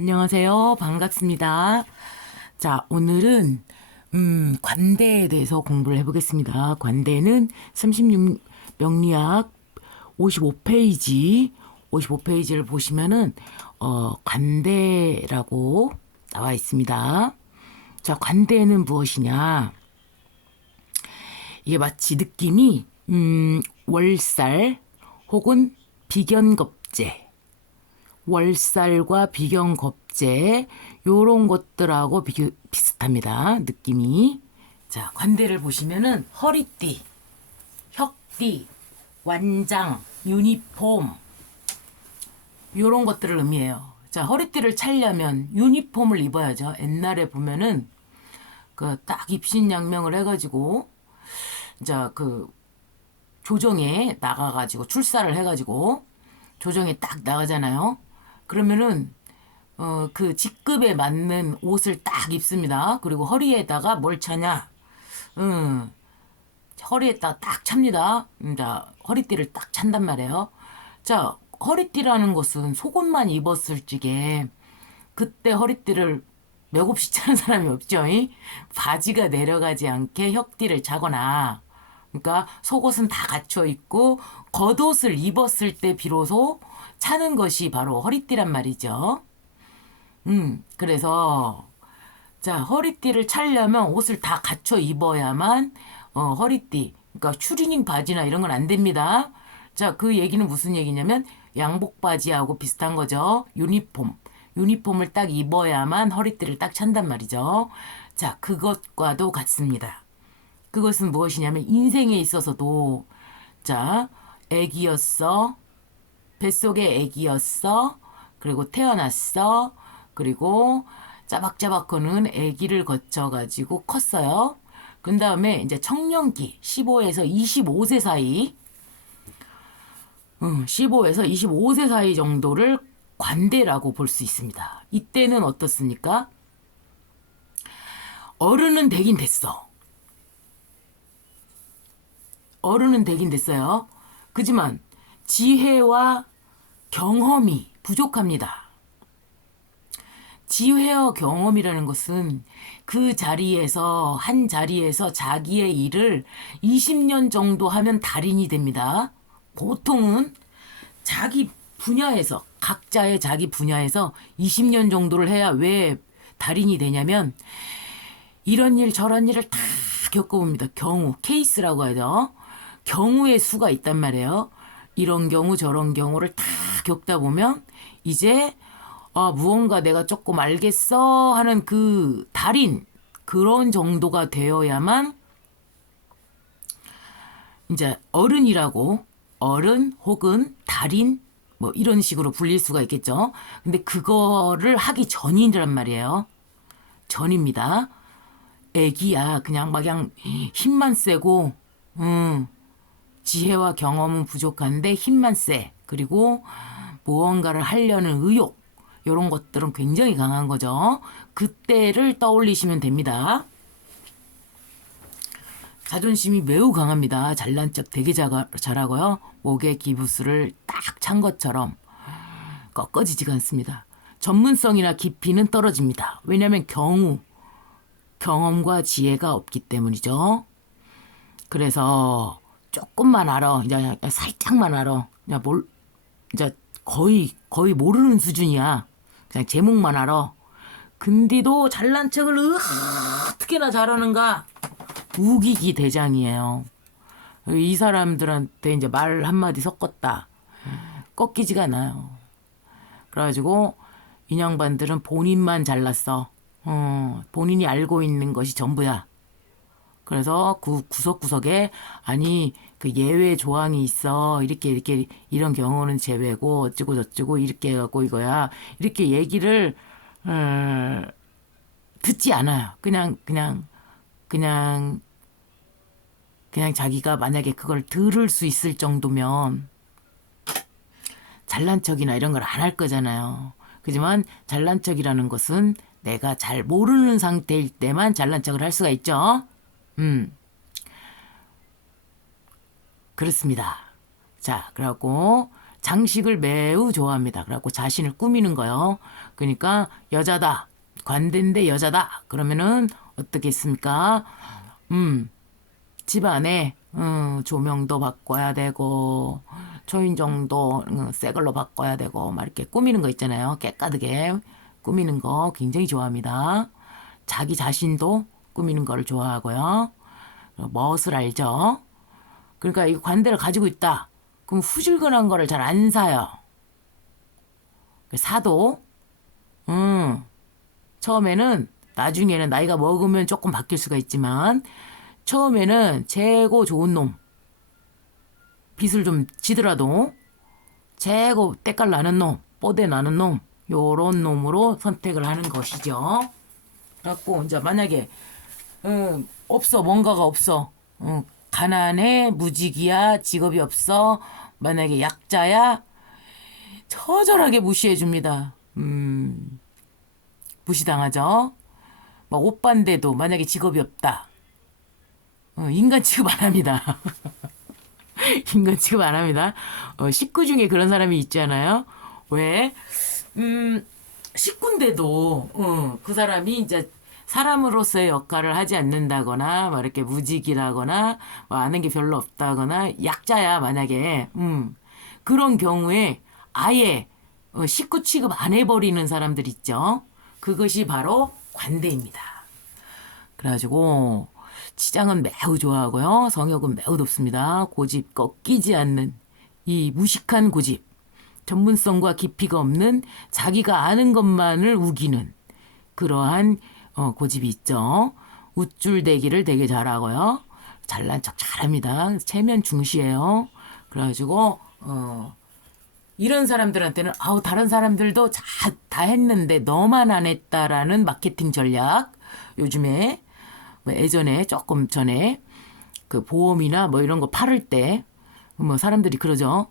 안녕하세요. 반갑습니다. 자, 오늘은 관대에 대해서 공부를 해보겠습니다. 관대는 36명리학 55페이지를 보시면은 관대라고 나와 있습니다. 자, 관대는 무엇이냐? 이게 마치 느낌이 월살 혹은 비견겁제, 월살과 비견겁제 요런 것들하고 비슷합니다. 느낌이. 자, 관대를 보시면은 허리띠, 혁띠, 완장, 유니폼 요런 것들을 의미해요. 자, 허리띠를 차려면 유니폼을 입어야죠. 옛날에 보면은 그 딱 입신양명을 해가지고 자, 그 조정에 나가가지고 출사를 해가지고 조정에 딱 나가잖아요. 그러면은 그 직급에 맞는 옷을 딱 입습니다. 그리고 허리에다가 뭘 차냐? 허리에다가 딱 찹니다. 자, 허리띠를 딱 찬단 말이에요. 자, 허리띠라는 것은 속옷만 입었을 적에 그때 허리띠를 맥없이 차는 사람이 없죠. 바지가 내려가지 않게 혁띠를 차거나, 그러니까 속옷은 다 갖춰 있고 겉옷을 입었을 때 비로소 차는 것이 바로 허리띠란 말이죠. 그래서 자, 허리띠를 차려면 옷을 다 갖춰 입어야만 허리띠, 그러니까 추리닝 바지나 이런 건 안 됩니다. 자, 그 얘기는 무슨 얘기냐면 양복 바지하고 비슷한 거죠. 유니폼을 딱 입어야만 허리띠를 딱 찬단 말이죠. 자, 그것과도 같습니다. 그것은 무엇이냐면 인생에 있어서도 자, 애기였어. 뱃속에 애기였어. 그리고 태어났어. 그리고 짜박짜박 거는 애기를 거쳐가지고 컸어요. 그 다음에 이제 청년기 15에서 25세 사이 15에서 25세 사이 정도를 관대라고 볼 수 있습니다. 이때는 어떻습니까? 어른은 되긴 됐어. 어른은 되긴 됐어요. 그지만 지혜와 경험이 부족합니다. 지혜와 경험이라는 것은 그 자리에서 한 자리에서 자기의 일을 20년 정도 하면 달인이 됩니다. 보통은 자기 분야에서 각자의 자기 분야에서 20년 정도를 해야 왜 달인이 되냐면 이런 일 저런 일을 다 겪어봅니다. 경우, 케이스라고 하죠. 경우의 수가 있단 말이에요. 이런 경우 저런 경우를 다 겪다 보면 이제 무언가 내가 조금 알겠어 하는 그 달인 그런 정도가 되어야만 이제 어른이라고 어른 혹은 달인 뭐 이런 식으로 불릴 수가 있겠죠. 근데 그거를 하기 전이란 말이에요. 전입니다. 애기야 그냥 막 그냥 힘만 세고 지혜와 경험은 부족한데 힘만 세. 그리고 무언가를 하려는 의욕 이런 것들은 굉장히 강한 거죠. 그때를 떠올리시면 됩니다. 자존심이 매우 강합니다. 잘난 척 되게 잘하고요. 목에 기부스를 딱 찬 것처럼 꺾어지지가 않습니다. 전문성이나 깊이는 떨어집니다. 왜냐하면 경험과 지혜가 없기 때문이죠. 그래서 조금만 알아. 이제 살짝만 알아. 이제 거의 모르는 수준이야. 그냥 제목만 알아. 근데도 잘난 척을 어떻게나 잘하는가? 우기기 대장이에요. 이 사람들한테 이제 말 한마디 섞었다. 꺾이지가 않아요. 그래가지고 인양반들은 본인만 잘났어. 본인이 알고 있는 것이 전부야. 그래서 그 구석구석에 아니 그 예외 조항이 있어 이렇게 이런 경우는 제외고 어쩌고 저쩌고 이렇게 해갖고 이거야 이렇게 얘기를 듣지 않아요. 그냥 자기가 만약에 그걸 들을 수 있을 정도면 잘난 척이나 이런 걸 안 할 거잖아요. 그지만 잘난 척이라는 것은 내가 잘 모르는 상태일 때만 잘난 척을 할 수가 있죠. 그렇습니다. 자, 그래갖고 장식을 매우 좋아합니다. 그래갖고 자신을 꾸미는 거요. 그러니까 여자다. 관대인데 여자다. 그러면은 어떻겠습니까? 집안에 조명도 바꿔야 되고 초인종도 새 걸로 바꿔야 되고 막 이렇게 꾸미는 거 있잖아요. 깨끗하게 꾸미는 거 굉장히 좋아합니다. 자기 자신도 꾸미는 거를 좋아하고요. 멋을 알죠. 그러니까 이 관대를 가지고 있다. 그럼 후줄근한 거를 잘 안 사요. 사도 처음에는 나중에는 나이가 먹으면 조금 바뀔 수가 있지만 처음에는 최고 좋은 놈 빚을 좀 지더라도 최고 때깔 나는 놈 뽀대 나는 놈 요런 놈으로 선택을 하는 것이죠. 그래갖고 이제 만약에 없어 뭔가가 없어 가난해 무직이야 직업이 없어 만약에 약자야 처절하게 무시해 줍니다. 무시당하죠. 막 오빠인데도 만약에 직업이 없다. 인간 취급 안 합니다. 인간 취급 안 합니다. 식구 중에 그런 사람이 있잖아요. 왜? 식구인데도 그 사람이 이제 사람으로서의 역할을 하지 않는다거나 막 이렇게 무직이라거나 뭐 아는 게 별로 없다거나 약자야 만약에 그런 경우에 아예 식구 취급 안 해버리는 사람들 있죠. 그것이 바로 관대입니다. 그래가지고 치장은 매우 좋아하고요. 성욕은 매우 높습니다. 고집 꺾이지 않는 이 무식한 고집. 전문성과 깊이가 없는 자기가 아는 것만을 우기는 그러한 고집이 있죠. 우쭐대기를 되게 잘하고요. 잘난 척 잘합니다. 체면 중시해요. 그래가지고 이런 사람들한테는 아우 다른 사람들도 다 했는데 너만 안 했다라는 마케팅 전략. 요즘에 뭐 예전에 조금 전에 그 보험이나 뭐 이런 거 팔을 때 뭐 사람들이 그러죠.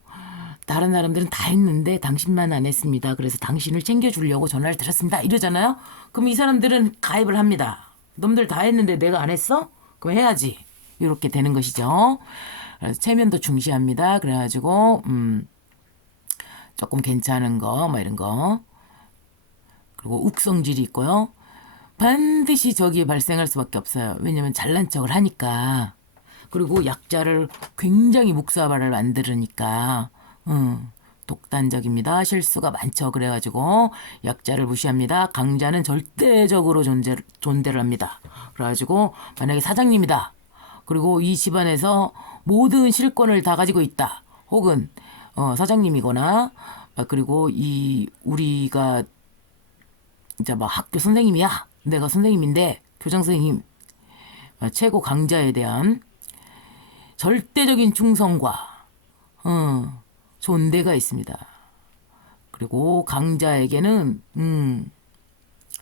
다른 사람들은 다 했는데 당신만 안 했습니다. 그래서 당신을 챙겨주려고 전화를 드렸습니다. 이러잖아요. 그럼 이 사람들은 가입을 합니다. 놈들 다 했는데 내가 안 했어? 그럼 해야지. 이렇게 되는 것이죠. 그래서 체면도 중시합니다. 그래가지고 조금 괜찮은 거 뭐 이런 거 그리고 욱성질이 있고요. 반드시 저기 발생할 수밖에 없어요. 왜냐면 잘난 척을 하니까. 그리고 약자를 굉장히 묵사발을 만들으니까 독단적입니다. 실수가 많죠. 그래가지고 약자를 무시합니다. 강자는 절대적으로 존대를 합니다. 그래가지고 만약에 사장님이다. 그리고 이 집안에서 모든 실권을 다 가지고 있다. 혹은 사장님이거나 그리고 우리가 이제 막 학교 선생님이야. 내가 선생님인데 교장 선생님 최고 강자에 대한 절대적인 충성과 존대가 있습니다. 그리고 강자에게는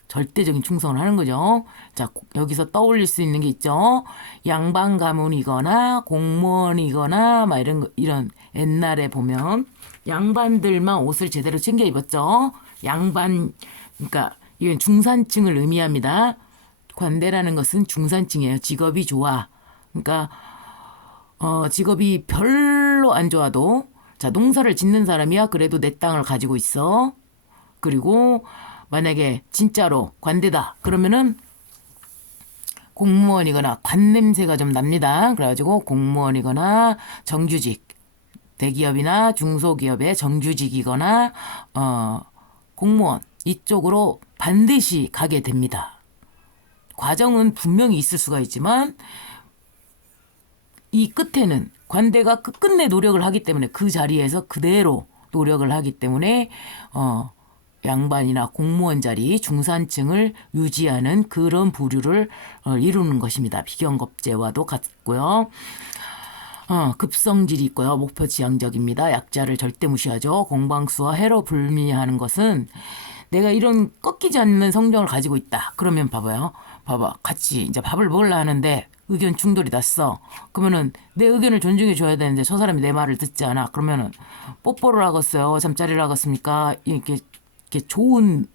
절대적인 충성을 하는 거죠. 자, 여기서 떠올릴 수 있는 게 있죠. 양반 가문이거나 공무원이거나 막 이런 옛날에 보면 양반들만 옷을 제대로 챙겨 입었죠. 양반 그러니까 이건 중산층을 의미합니다. 관대라는 것은 중산층이에요. 직업이 좋아. 그러니까 직업이 별로 안 좋아도 자 농사를 짓는 사람이야. 그래도 내 땅을 가지고 있어. 그리고 만약에 진짜로 관대다. 그러면은 공무원이거나 관 냄새가 좀 납니다. 그래가지고 공무원이거나 정규직 대기업이나 중소기업의 정규직이거나 공무원 이쪽으로 반드시 가게 됩니다. 과정은 분명히 있을 수가 있지만 이 끝에는 관대가 끝끝내 노력을 하기 때문에 그 자리에서 그대로 노력을 하기 때문에 양반이나 공무원 자리 중산층을 유지하는 그런 부류를 이루는 것입니다. 비경겁제와도 같고요. 급성질이 있고요. 목표지향적입니다. 약자를 절대 무시하죠. 공방수와 해로 불미하는 것은 내가 이런 꺾이지 않는 성정을 가지고 있다. 그러면 봐봐요. 같이 이제 밥을 먹으려 하는데 의견 충돌이 났어. 그러면은 내 의견을 존중해 줘야 되는데 저 사람이 내 말을 듣지 않아. 그러면은 뽀뽀를 하겠어요. 잠자리를 하겠습니까? 이렇게 좋은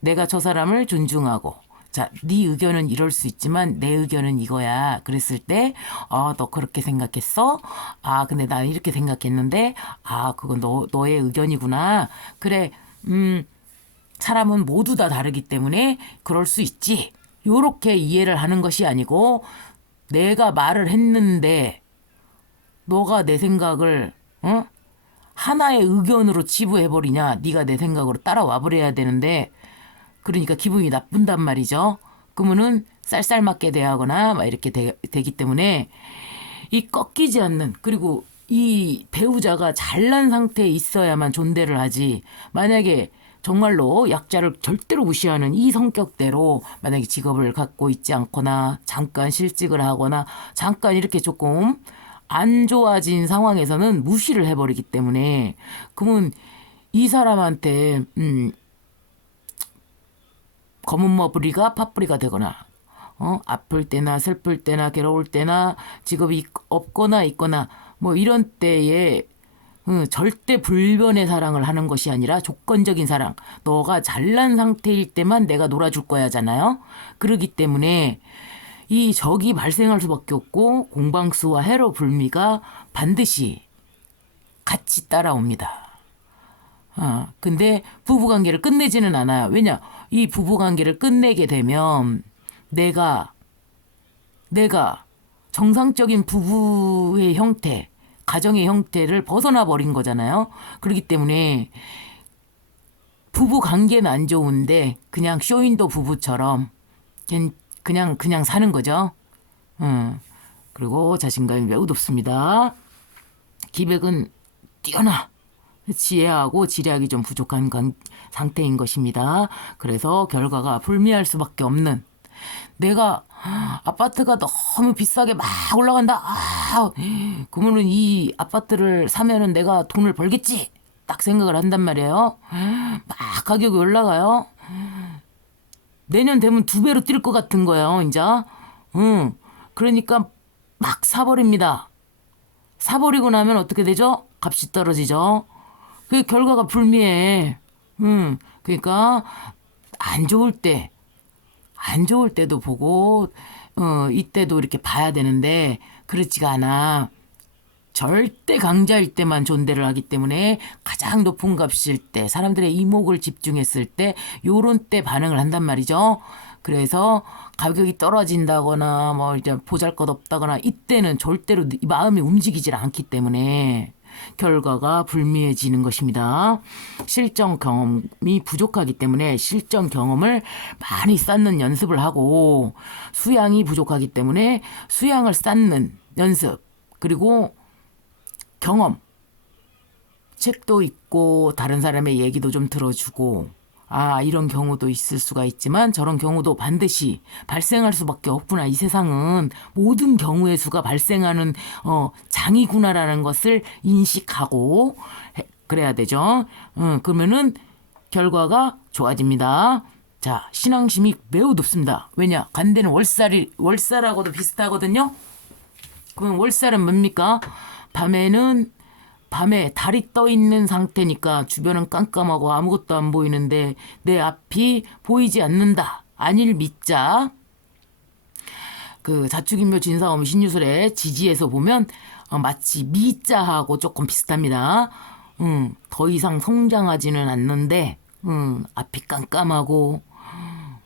내가 저 사람을 존중하고 자, 네 의견은 이럴 수 있지만 내 의견은 이거야. 그랬을 때, 너 그렇게 생각했어? 근데 나는 이렇게 생각했는데, 그건 너의 의견이구나. 그래, 사람은 모두 다 다르기 때문에 그럴 수 있지. 요렇게 이해를 하는 것이 아니고 내가 말을 했는데 너가 내 생각을 하나의 의견으로 치부해버리냐. 네가 내 생각으로 따라와 버려야 되는데 그러니까 기분이 나쁜단 말이죠. 그러면은 쌀쌀맞게 대하거나 막 이렇게 되기 때문에 이 꺾이지 않는 그리고 이 배우자가 잘난 상태에 있어야만 존대를 하지. 만약에 정말로 약자를 절대로 무시하는 이 성격대로 만약에 직업을 갖고 있지 않거나 잠깐 실직을 하거나 잠깐 이렇게 조금 안 좋아진 상황에서는 무시를 해버리기 때문에 그러면 이 사람한테 검은 머리가 팥뿌리가 되거나 아플 때나 슬플 때나 괴로울 때나 직업이 없거나 있거나 뭐 이런 때에 절대 불변의 사랑을 하는 것이 아니라 조건적인 사랑. 너가 잘난 상태일 때만 내가 놀아줄 거야잖아요. 그러기 때문에 이 적이 발생할 수밖에 없고 공방수와 해로 불미가 반드시 같이 따라옵니다. 근데 부부관계를 끝내지는 않아요. 왜냐? 이 부부관계를 끝내게 되면 내가 정상적인 부부의 형태, 가정의 형태를 벗어나 버린 거잖아요. 그렇기 때문에 부부관계는 안 좋은데 그냥 쇼윈도 부부처럼 그냥 사는 거죠. 그리고 자신감이 매우 높습니다. 기백은 뛰어나 지혜하고 지략이 좀 부족한 상태인 것입니다. 그래서 결과가 불미할 수밖에 없는 내가 아파트가 너무 비싸게 막 올라간다. 그러면은 이 아파트를 사면은 내가 돈을 벌겠지. 딱 생각을 한단 말이에요. 막 가격이 올라가요. 내년 되면 2배로 뛸 것 같은 거예요, 이제. 그러니까 막 사버립니다. 사버리고 나면 어떻게 되죠? 값이 떨어지죠. 그 결과가 불미해. 그러니까 안 좋을 때도 보고 이때도 이렇게 봐야 되는데 그렇지가 않아. 절대 강자일 때만 존대를 하기 때문에 가장 높은 값일 때 사람들의 이목을 집중했을 때 요런 때 반응을 한단 말이죠. 그래서 가격이 떨어진다거나 뭐 이제 보잘것없다거나 이때는 절대로 마음이 움직이질 않기 때문에 결과가 불미해지는 것입니다. 실전 경험이 부족하기 때문에 실전 경험을 많이 쌓는 연습을 하고 수양이 부족하기 때문에 수양을 쌓는 연습 그리고 경험 책도 읽고 다른 사람의 얘기도 좀 들어주고 이런 경우도 있을 수가 있지만 저런 경우도 반드시 발생할 수밖에 없구나. 이 세상은 모든 경우의 수가 발생하는 장이구나라는 것을 인식하고 그래야 되죠. 그러면은 결과가 좋아집니다. 자, 신앙심이 매우 높습니다. 왜냐? 간대는 월살하고도 비슷하거든요. 그럼 월살은 뭡니까? 밤에 달이 떠 있는 상태니까 주변은 깜깜하고 아무것도 안 보이는데 내 앞이 보이지 않는다. 아닐 믿자. 그 자축인묘 진사오미 신유술의 지지에서 보면 마치 미자하고 조금 비슷합니다. 더 이상 성장하지는 않는데 앞이 깜깜하고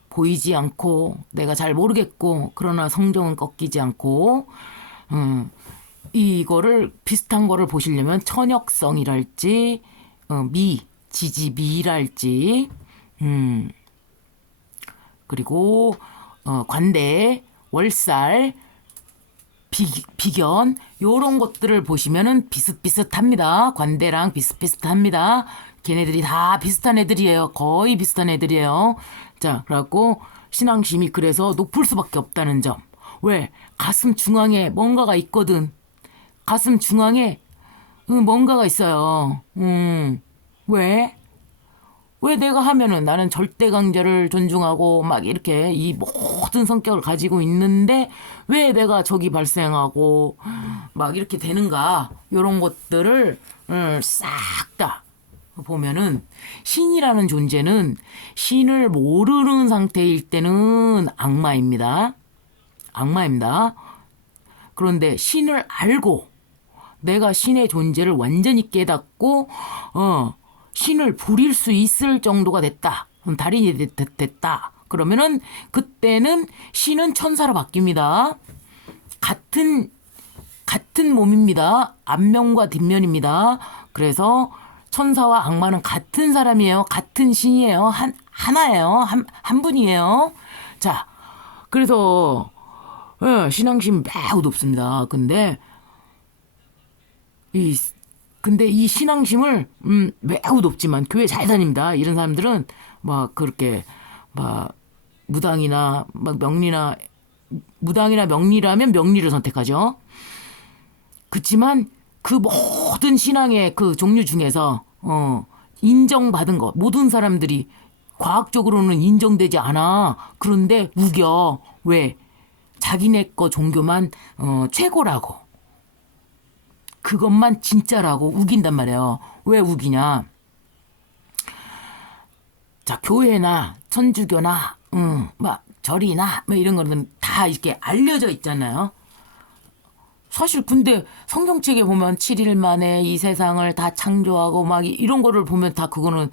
보이지 않고 내가 잘 모르겠고 그러나 성정은 꺾이지 않고 이거를 비슷한 거를 보시려면 천역성이랄지 지지미랄지 그리고 관대 월살 비견 요런 것들을 보시면은 비슷비슷합니다. 관대랑 비슷비슷합니다. 걔네들이 다 비슷한 애들이에요. 거의 비슷한 애들이에요. 자, 그래갖고 신앙심이 그래서 높을 수밖에 없다는 점. 왜? 가슴 중앙에 뭔가가 있거든. 가슴 중앙에 뭔가가 있어요. 왜? 왜 내가 하면은 나는 절대 강자를 존중하고 막 이렇게 이 모든 성격을 가지고 있는데 왜 내가 적이 발생하고 막 이렇게 되는가? 이런 것들을 싹 다 보면은 신이라는 존재는 신을 모르는 상태일 때는 악마입니다. 그런데 신을 알고 내가 신의 존재를 완전히 깨닫고 신을 부릴 수 있을 정도가 됐다. 달인이 됐다. 그러면은 그때는 신은 천사로 바뀝니다. 같은 몸입니다. 앞면과 뒷면입니다. 그래서 천사와 악마는 같은 사람이에요. 같은 신이에요. 하나예요. 한 분이에요. 자, 그래서 신앙심 매우 높습니다. 근데 이 신앙심을 매우 높지만 교회 잘 다닙니다. 이런 사람들은 막 그렇게 막 무당이나 명리라면 명리를 선택하죠. 그렇지만 그 모든 신앙의 그 종류 중에서 인정받은 것 모든 사람들이 과학적으로는 인정되지 않아. 그런데 우겨. 왜? 자기네 거 종교만 최고라고. 그것만 진짜라고 우긴단 말이에요. 왜 우기냐? 자, 교회나 천주교나 막 절이나 뭐 이런 거는 다 이렇게 알려져 있잖아요. 사실 근데 성경책에 보면 7일 만에 이 세상을 다 창조하고 막 이런 거를 보면 다 그거는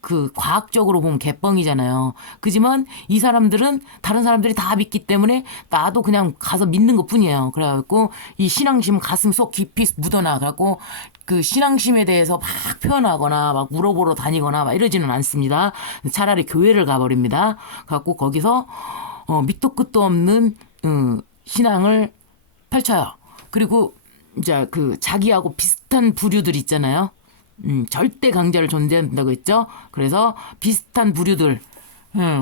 그 과학적으로 보면 개뻥이잖아요. 그지만 이 사람들은 다른 사람들이 다 믿기 때문에 나도 그냥 가서 믿는 것뿐이에요. 그래갖고 이 신앙심은 가슴 속 깊이 묻어나. 그래갖고 그 신앙심에 대해서 막 표현하거나 막 물어보러 다니거나 막 이러지는 않습니다. 차라리 교회를 가버립니다. 그래갖고 거기서 밑도 끝도 없는 신앙을 펼쳐요. 그리고 이제 그 자기하고 비슷한 부류들 있잖아요. 절대 강자를 존재한다고 했죠. 그래서 비슷한 부류들,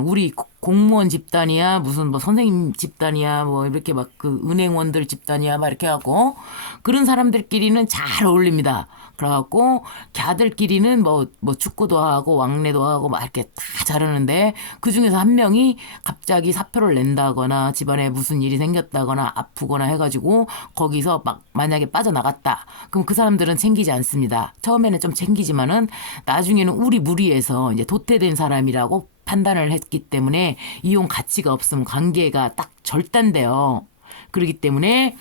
우리 공무원 집단이야, 무슨 뭐 선생님 집단이야, 뭐 이렇게 막 그 은행원들 집단이야, 막 이렇게 하고 그런 사람들끼리는 잘 어울립니다. 그래갖고 걔들끼리는 뭐 축구도 하고 왕래도 하고 막 이렇게 다 잘하는데 그 중에서 한 명이 갑자기 사표를 낸다거나 집안에 무슨 일이 생겼다거나 아프거나 해가지고 거기서 막 만약에 빠져나갔다. 그럼 그 사람들은 챙기지 않습니다. 처음에는 좀 챙기지만은 나중에는 우리 무리에서 이제 도태된 사람이라고 판단을 했기 때문에 이용 가치가 없으면 관계가 딱 절단돼요. 그렇기 때문에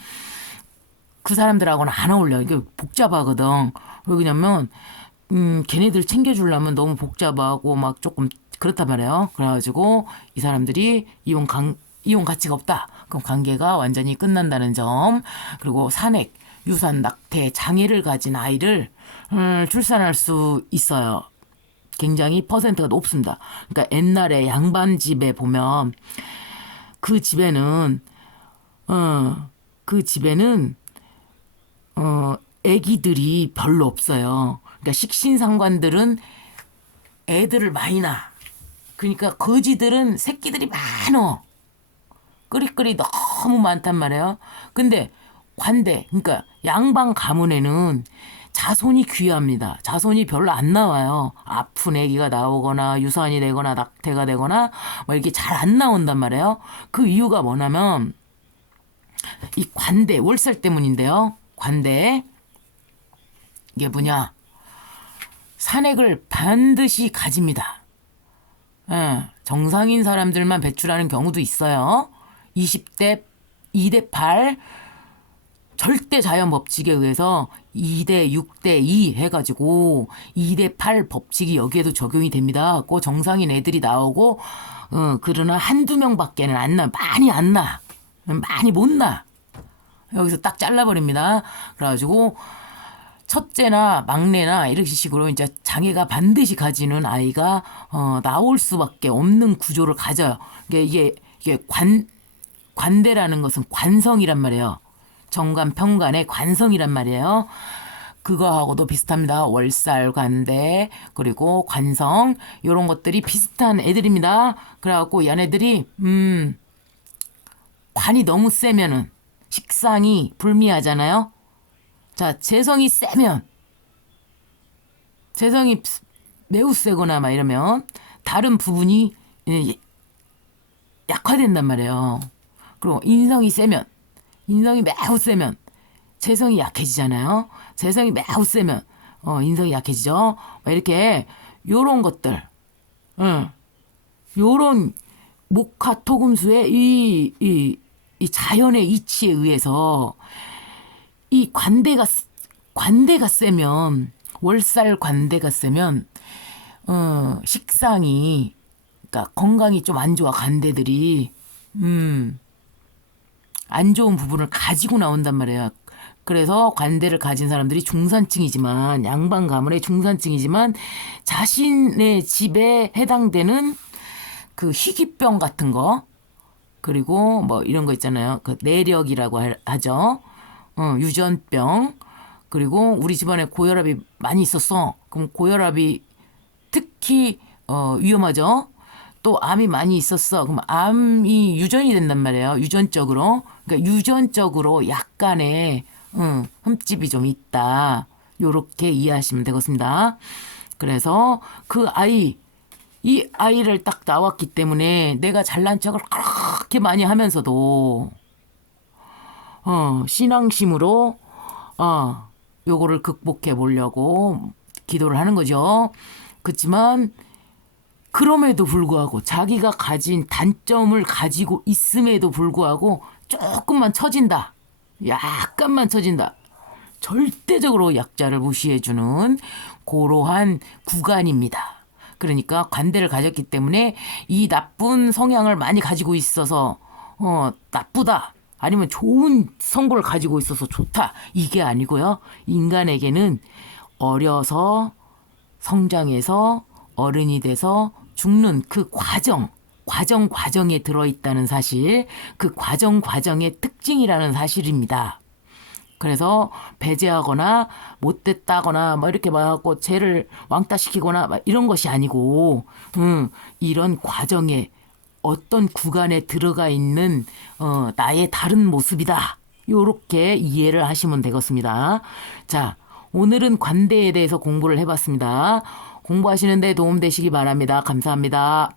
그 사람들하고는 안 어울려. 이게 복잡하거든. 왜 그러냐면 걔네들 챙겨주려면 너무 복잡하고 막 조금 그렇단 말이에요. 그래가지고 이 사람들이 이용 가치가 없다. 그럼 관계가 완전히 끝난다는 점. 그리고 산액, 유산, 낙태, 장애를 가진 아이를 출산할 수 있어요. 굉장히 퍼센트가 높습니다. 그러니까 옛날에 양반 집에 보면 그 집에는 애기들이 별로 없어요. 그러니까 식신상관들은 애들을 많이 낳아. 그러니까 거지들은 새끼들이 많어. 끄리끄리 너무 많단 말이에요. 근데 관대, 그러니까 양반 가문에는 자손이 귀합니다. 자손이 별로 안 나와요. 아픈 아기가 나오거나 유산이 되거나 낙태가 되거나 뭐 이렇게 잘 안 나온단 말이에요. 그 이유가 뭐냐면 이 관대, 월살 때문인데요. 관대. 이게 뭐냐. 산액을 반드시 가집니다. 정상인 사람들만 배출하는 경우도 있어요. 20대 2대 8 절대 자연 법칙에 의해서 2대 6대 2 해가지고 2대 8 법칙이 여기에도 적용이 됩니다. 그 정상인 애들이 나오고 그러나 한두 명밖에는 안 나. 많이 안 나. 많이 못 나. 여기서 딱 잘라버립니다. 그래가지고 첫째나 막내나 이런 식으로 이제 장애가 반드시 가지는 아이가 나올 수밖에 없는 구조를 가져요. 이게 관대라는 것은 관성이란 말이에요. 정관 평관의 관성이란 말이에요. 그거하고도 비슷합니다. 월살 관대 그리고 관성 이런 것들이 비슷한 애들입니다. 그래갖고 얘네들이 관이 너무 세면은 식상이 불미하잖아요. 자, 재성이 세면 재성이 매우 세거나 막 이러면 다른 부분이 약화된단 말이에요. 그리고 인성이 매우 세면 재성이 약해지잖아요. 재성이 매우 세면 인성이 약해지죠. 이렇게 요런 것들, 요런 목화토금수의 이 자연의 이치에 의해서 이 관대가 세면 월살 관대가 세면 식상이, 그러니까 건강이 좀 안 좋아, 간대들이. 안 좋은 부분을 가지고 나온단 말이에요. 그래서 관대를 가진 사람들이 중산층이지만, 양반 가문의 중산층이지만, 자신의 집에 해당되는 그 희귀병 같은 거, 그리고 뭐 이런 거 있잖아요. 그 내력이라고 하죠. 유전병. 그리고 우리 집안에 고혈압이 많이 있었어. 그럼 고혈압이 특히 위험하죠. 또 암이 많이 있었어. 그럼 암이 유전이 된단 말이에요. 유전적으로. 그러니까 유전적으로 약간의 흠집이 좀 있다. 요렇게 이해하시면 되겠습니다. 그래서 그 아이, 이 아이를 딱 나왔기 때문에 내가 잘난 척을 그렇게 많이 하면서도 신앙심으로 요거를 극복해 보려고 기도를 하는 거죠. 그렇지만 그럼에도 불구하고 자기가 가진 단점을 가지고 있음에도 불구하고 조금만 처진다. 약간만 처진다. 절대적으로 약자를 무시해주는 그러한 구간입니다. 그러니까 관대를 가졌기 때문에 이 나쁜 성향을 많이 가지고 있어서 나쁘다. 아니면 좋은 성고를 가지고 있어서 좋다. 이게 아니고요. 인간에게는 어려서 성장해서 어른이 돼서 죽는 그 과정에 들어있다는 사실, 그 과정의 특징이라는 사실입니다. 그래서 배제하거나 못됐다거나 뭐 이렇게 말하고 쟤를 왕따시키거나 막 이런 것이 아니고 이런 과정에 어떤 구간에 들어가 있는 나의 다른 모습이다. 요렇게 이해를 하시면 되겠습니다. 자, 오늘은 관대에 대해서 공부를 해봤습니다. 공부하시는 데 도움되시기 바랍니다. 감사합니다.